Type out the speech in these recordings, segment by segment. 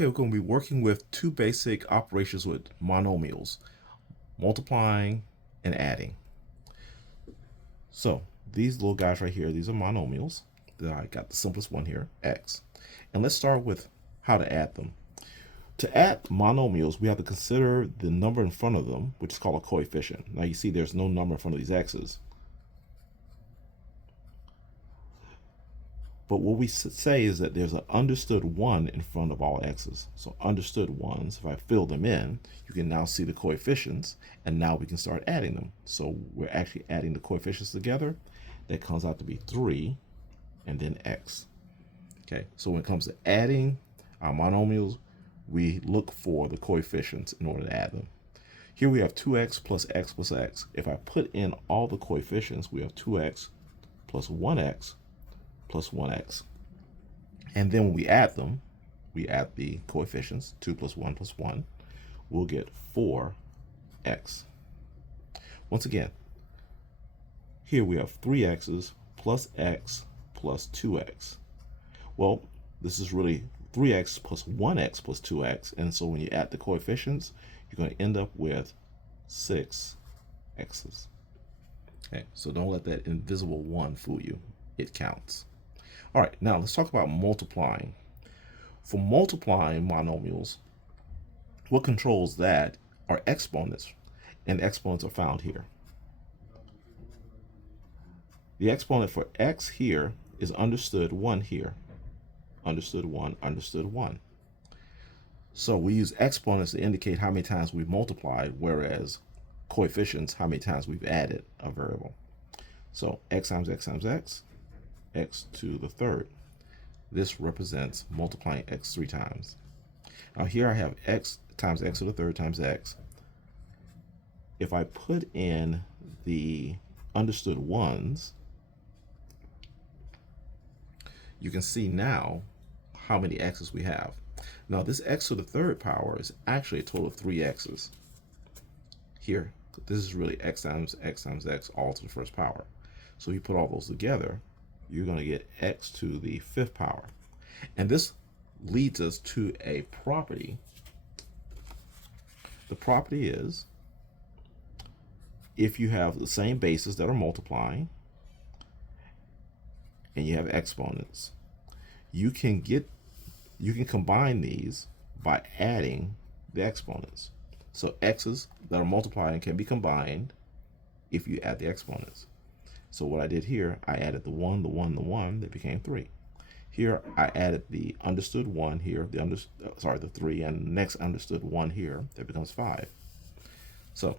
Okay, we're going to be working with two basic operations with monomials, multiplying and adding. So these little guys right here, these are monomials. I got the simplest one here, x. And let's start with how to add them. To add monomials, we have to consider the number in front of them, which is called a coefficient. Now you see there's no number in front of these x's. But what we say is that there's an understood 1 in front of all x's. So understood 1s, if I fill them in, you can now see the coefficients, and now we can start adding them. So we're actually adding the coefficients together. That comes out to be 3 and then x. Okay, so when it comes to adding our monomials, we look for the coefficients in order to add them. Here we have 2x plus x plus x. If I put in all the coefficients, we have 2x plus 1x plus 1x. And then when we add them, we add the coefficients, 2 plus 1 plus 1, we'll get 4x. Once again, here we have 3x's plus x plus 2x. Well, this is really 3x plus 1x plus 2x, and so when you add the coefficients, you're going to end up with 6x's. Okay, so don't let that invisible 1 fool you. It counts. All right, now let's talk about multiplying. For multiplying monomials, what controls that are exponents, and exponents are found here. The exponent for x here is understood 1 here. Understood 1, understood 1. So we use exponents to indicate how many times we've multiplied, whereas coefficients, how many times we've added a variable. So x times x times x, x to the third. This represents multiplying x 3 times. Now here I have x times x to the third times x. If I put in the understood 1s, you can see now how many x's we have. Now this x to the third power is actually a total of 3 x's. Here, this is really x times x times x all to the first power. So you put all those together, you're going to get x to the 5th power. And this leads us to a property. The property is, if you have the same bases that are multiplying and you have exponents, you can combine these by adding the exponents. So x's that are multiplying can be combined if you add the exponents. So what I did here, I added the 1, the 1, the 1, that became 3. Here I added the understood 1 here, the 3, and the next understood 1 here, that becomes 5. So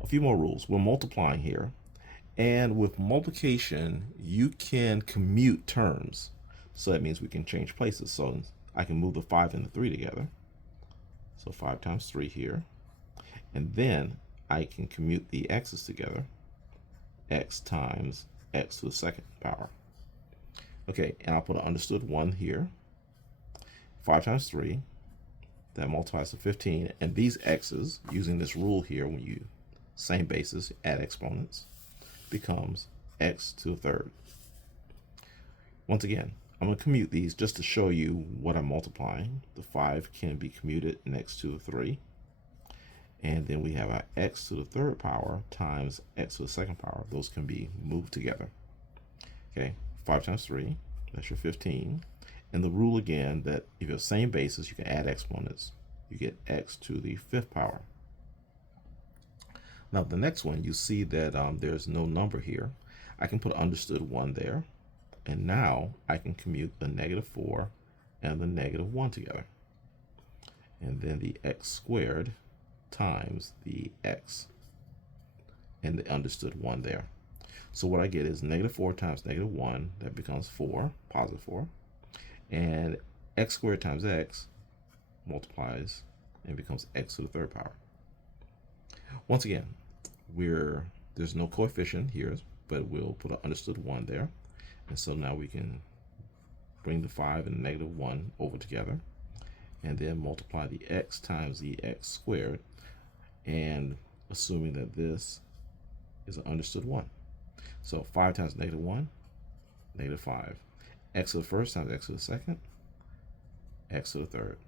a few more rules. We're multiplying here, and with multiplication you can commute terms. So that means we can change places. So I can move the 5 and the 3 together. So 5 times 3 here, and then I can commute the x's together. X times x to the 2nd power. Okay, and I'll put an understood 1 here. 5 times 3, that multiplies to 15. And these x's, using this rule here, when you same basis, add exponents, becomes x to the 3rd. Once again, I'm going to commute these just to show you what I'm multiplying. The 5 can be commuted next to the 3. And then we have our x to the 3rd power times x to the 2nd power. Those can be moved together. Okay, 5 times 3, that's your 15. And the rule again that if you have the same basis, you can add exponents. You get x to the 5th power. Now the next one, you see that there's no number here. I can put understood 1 there. And now I can commute the -4 and the -1 together. And then the x squared times the x and the understood 1 there. So what I get is -4 times -1, that becomes 4, positive 4. And x squared times x multiplies and becomes x to the 3rd power. Once again, there's no coefficient here, but we'll put an understood 1 there. And so now we can bring the 5 and the -1 over together, and then multiply the x times the x squared, and assuming that this is an understood 1. So 5 times -1, -5. X to the first times x to the second, x to the third.